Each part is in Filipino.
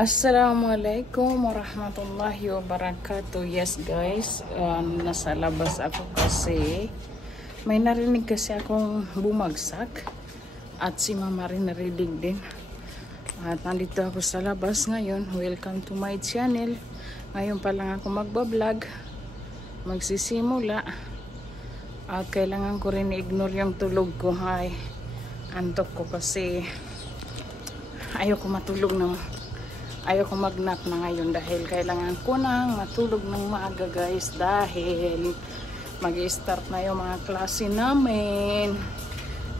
Assalamualaikum warahmatullahi wabarakatuh. Yes guys, nasa labas ako kasi may narinig kasi akong bumagsak at si mama rin narinig din. At nandito ako sa labas ngayon. Welcome to my channel. Ngayon pa lang ako magbablog, magsisimula, at kailangan ko rin i-ignore yung tulog ko. Ay, antok ko kasi ayoko matulog na. Ayoko mag-nap na ngayon dahil kailangan ko nang matulog ng maaga guys, dahil mag-i-start na yung mga klase namin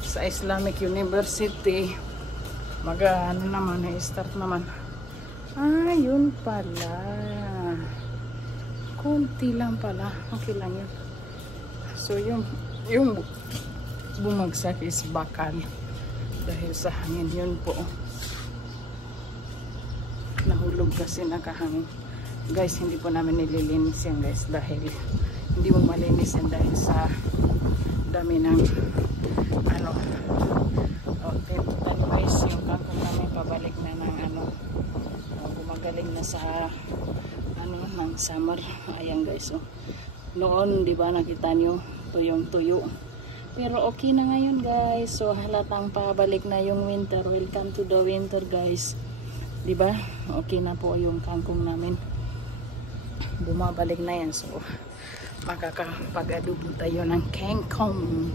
sa Islamic University. Ano naman, i-start naman. Yun pala, konti lang pala, okay lang yun. So yung bumagsak is bakal dahil sa hangin. Yun po, nahulog kasi nakahangin guys. Hindi po namin nililinis yan guys, dahil hindi mo malinis yan dahil sa dami ng anyways, yung kangkong namin pabalik na ng gumagaling na sa ng summer. Ayan guys, noon di ba nakita nyo tuyong tuyo, pero okay na ngayon guys. So halatang pabalik na yung winter. Welcome to the winter guys, di ba? Okay na po yung kangkong namin, bumabalik na yan. So makakapag-adobo tayo ng kangkong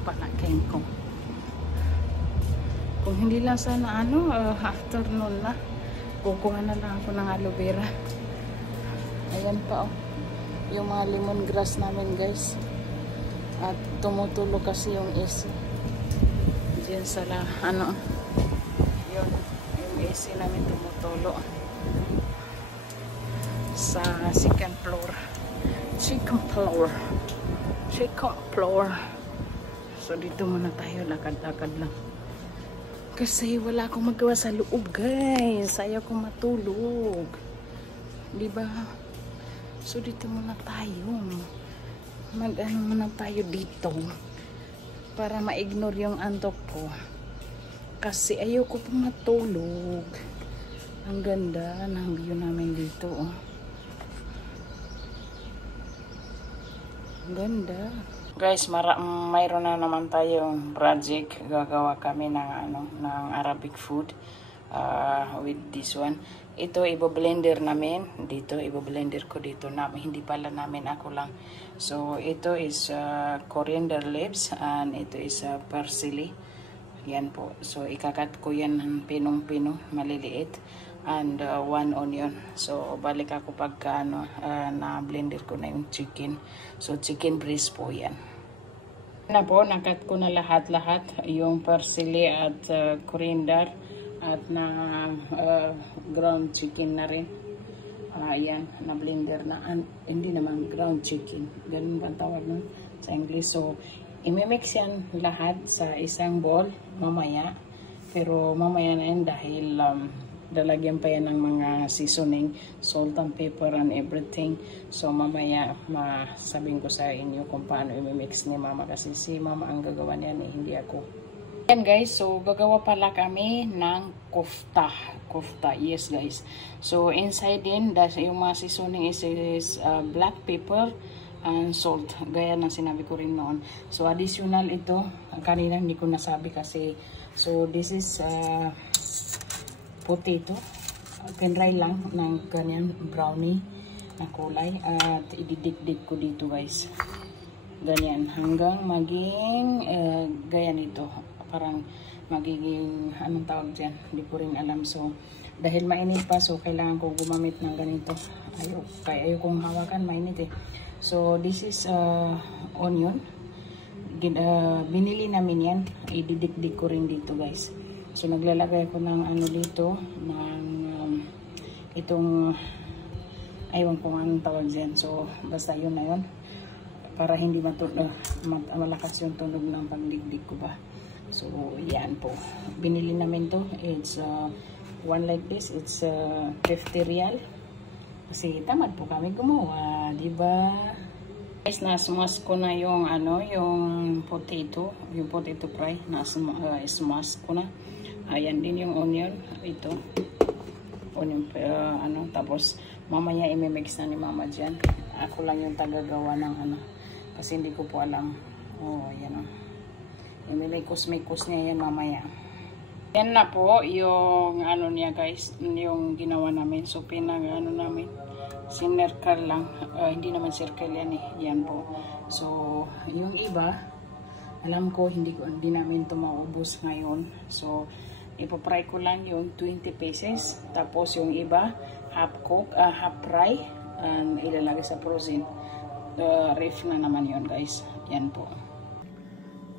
pala, kangkong. Kung hindi lang sana afternoon na, kukuha na lang ako ng aloe vera. Ayan pa yung mga lemongrass namin guys, at tumutulo kasi yung AC diyan sa yung AC namin tumutulo sa second floor. So dito muna tayo, lakad-lakad lang kasi wala akong magawa sa loob guys. Ayaw kong matulog, diba? So dito muna tayo, muna tayo dito para ma-ignore yung antok ko kasi ayaw ko pong matulog. Ang ganda ng view namin dito, ang ganda guys. Mayroon na naman tayong project. Gagawa kami ng ng Arabic food with this one. Ito ibo-blender namin dito, ibo-blender ko dito na hindi pala namin, ako lang. So ito is coriander leaves and ito is parsley. Yan po. So ikakat ko yan ng pinong-pino maliliit, and 1 onion. So balik ako pagka na blender ko na yung chicken. So chicken breast po yan. Na po, nakat ko na lahat yung parsley at coriander at na ground chicken na rin. Ayan, na blender na, hindi naman ground chicken, ganun ba tawag nun sa English. So imimix yan lahat sa isang bowl mamaya, pero mamaya na yan dahil lalagyan pa yan ng mga seasoning, salt and pepper and everything. So mamaya masabihin ko sa inyo kung paano imimix ni mama, kasi si mama ang gagawa niyan, hindi ako. Yan guys, so gagawa pala kami ng kofta. Yes guys. So inside din, dahil yung mga seasoning is black pepper and salt, gaya ng sinabi ko rin noon. So additional ito, kanina hindi ko nasabi kasi. So this is potato, pinray lang ng ganyan brownie na kulay, at ididikdik ko dito guys, ganyan hanggang maging gaya nito, parang magiging anong tawag dyan, hindi ko rin alam. So dahil mainit pa, so kailangan ko gumamit ng ganito. Ayaw kong hawakan, mainit So this is onion, binili namin yan, ididikdik ko rin dito guys. So naglalagay ko ng dito, ng itong, aywan ko anong tawag dyan. So basta yun na yun, para hindi malakas yung tunog ng pagdigdig ko ba. So yan po, binili namin to. It's one like this, it's 50 real kasi tamad po kami gumawa, diba? Guys, nasmash ko na yung ano, yung potato fry. Smash ko na. Ayan din yung onion. Ito. Onion, ano, tapos mamaya imimix na ni mama dyan. Ako lang yung tagagawa ng ano. Kasi hindi ko po alam. Oh, ayan o. Imilikos-mikos niya yan mamaya. Yan na po yung ano niya guys. Yung ginawa namin. So, ano namin. Sinircle lang. Hindi naman circle yan eh. Yan po. So, yung iba, alam ko hindi namin ito maubos ngayon. So, ipapry ko lang yung 20 pieces. Tapos yung iba, half fry. And ilalagay sa frozen. Ref na naman yun guys. Yan po.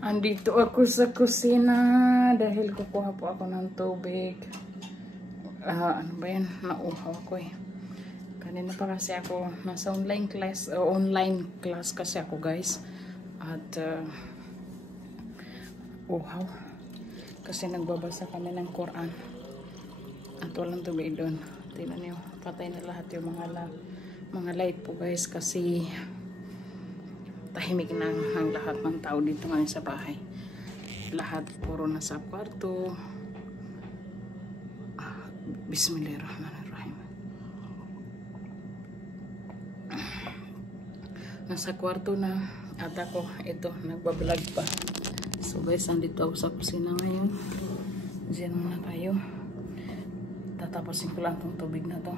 Andito ako sa kusina. Dahil kukuha po ako ng tubig. Ano ba yan? Nauhaw ako eh. Kanina pa kasi ako nasa online class kasi ako guys. At uhaw. Kasi nagbabasa kami ng Quran. At walang tubig doon. Tingnan niyo, patay na lahat yung mga light po guys kasi tahimik na ang lahat ng tao dito ngayon sa bahay. Lahat puro nasa kwarto. Bismillahirrahmanirrahim. Nasa kwarto na at ako ito nagbablog pa. So guys, andito ako sa kusina ngayon. Diyan muna tayo. Tatapusin ko lang tong tubig na to.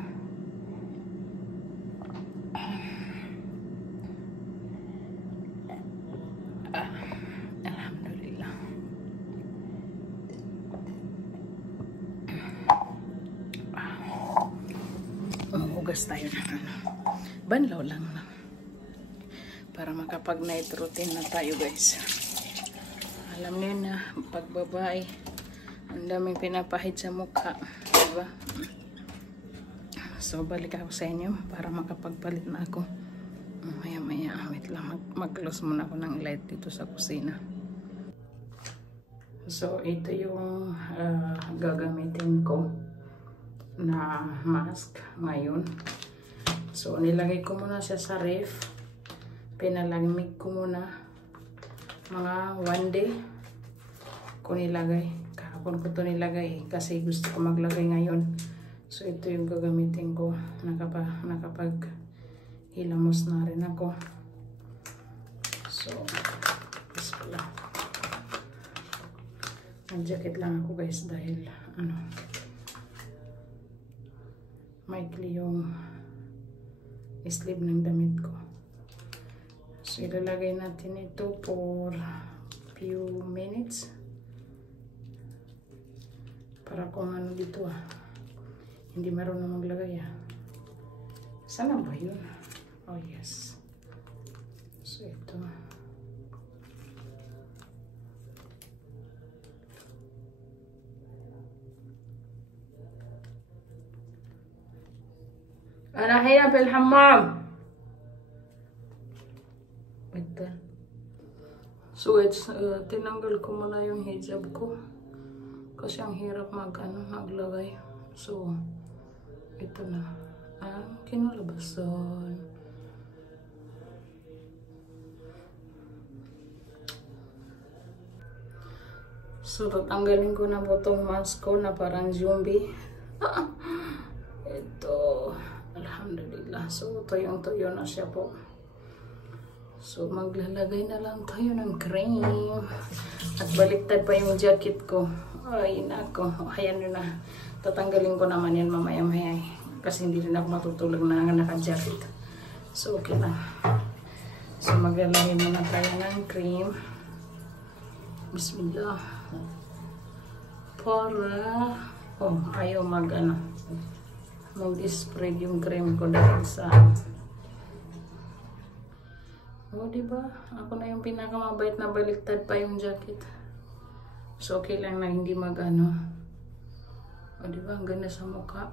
Alhamdulillah. Hugas tayo na ano. Banlaw lang na. Para makapag-night routine na tayo guys. Alam niyo na, pagbabae, ang daming pinapahid sa mukha. Diba? So, balik ako sa inyo para makapagpalit na ako. Maya-maya, wait lang. Mag-close muna ako ng light dito sa kusina. So, ito yung gagamitin ko na mask ngayon. So, nilagay ko muna siya sa ref. Pinalamig ko muna mga 1 day ko nilagay. Kahapon ko to nilagay kasi gusto ko maglagay ngayon. So ito yung gagamitin ko. Nakapag hilamos na rin ako. So bismillah. Nag-jacket lang ako guys dahil ano, maikli yung sleeve ng damit ko. So, ilalagay natin ito for few minutes. Para kung ano dito hindi marunong maglagay Sana ba yun? Oh yes. So, ito. أنا هنا في الحمام. So tinanggal ko muna yung hijab ko kasi ang hirap maglagay. So ito na ang kinalabasan. So tatanggalin ko na po itong mask ko na parang zombie. Ito, alhamdulillah. So tuyong-tuyo na siya po. So, maglalagay na lang tayo ng cream. At baliktad pa yung jacket ko. Ay, nako. Ayan yun na. Tatanggalin ko naman yan mamaya-maya. Kasi hindi rin ako matutulog na naka-jacket. So, okay lang. So, maglalagay muna tayo ng cream. Bismillah. Para, ayaw mag-spread yung cream ko dahil sa diba? Ako na yung pinakamabait na baliktad pa yung jacket. So, okay lang na hindi diba? Ang ganda sa mukha.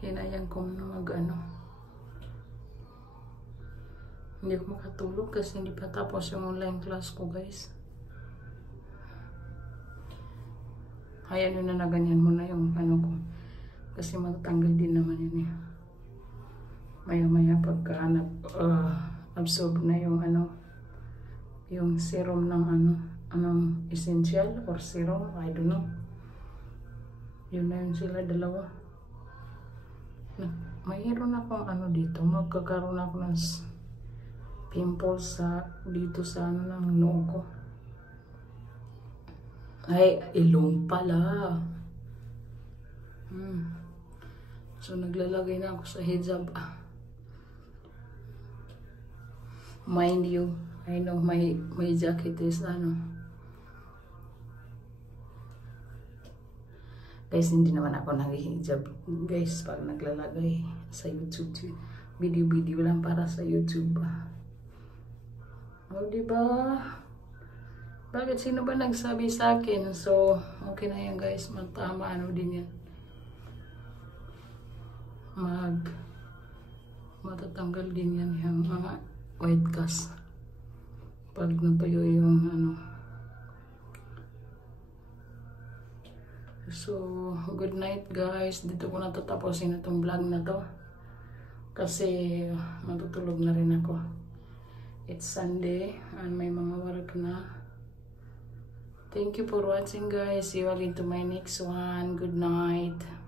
Hinayang ko na Hindi ako makatulog kasi hindi pa tapos yung online class ko, guys. Hayaan nyo na ganyan muna yung ko. Kasi magtanggal din naman yun eh. Maya-maya pagka absorb na yung yung serum ng anong essential or serum, I don't know. Yun na yun sila dalawa. Mayroon akong dito, magkakaroon ako ng pimples dito sa ng noo ko. Ay, ilong pala. So naglalagay na ako sa hijab. Mind you, I know my jacket is guys, hindi naman ako nag-hijab guys pag naglalagay sa YouTube. Video lang para sa YouTube. O diba? Bakit sino ba nagsabi sa akin? So okay na yan guys, magtama din yan. Matatanggal din yan yung mga white cast pag natuyo yung So good night guys, dito ko natatapusin itong vlog na to kasi matutulog na rin ako. It's Sunday and may mga work na. Thank you for watching guys. See you again to my next one. Good night.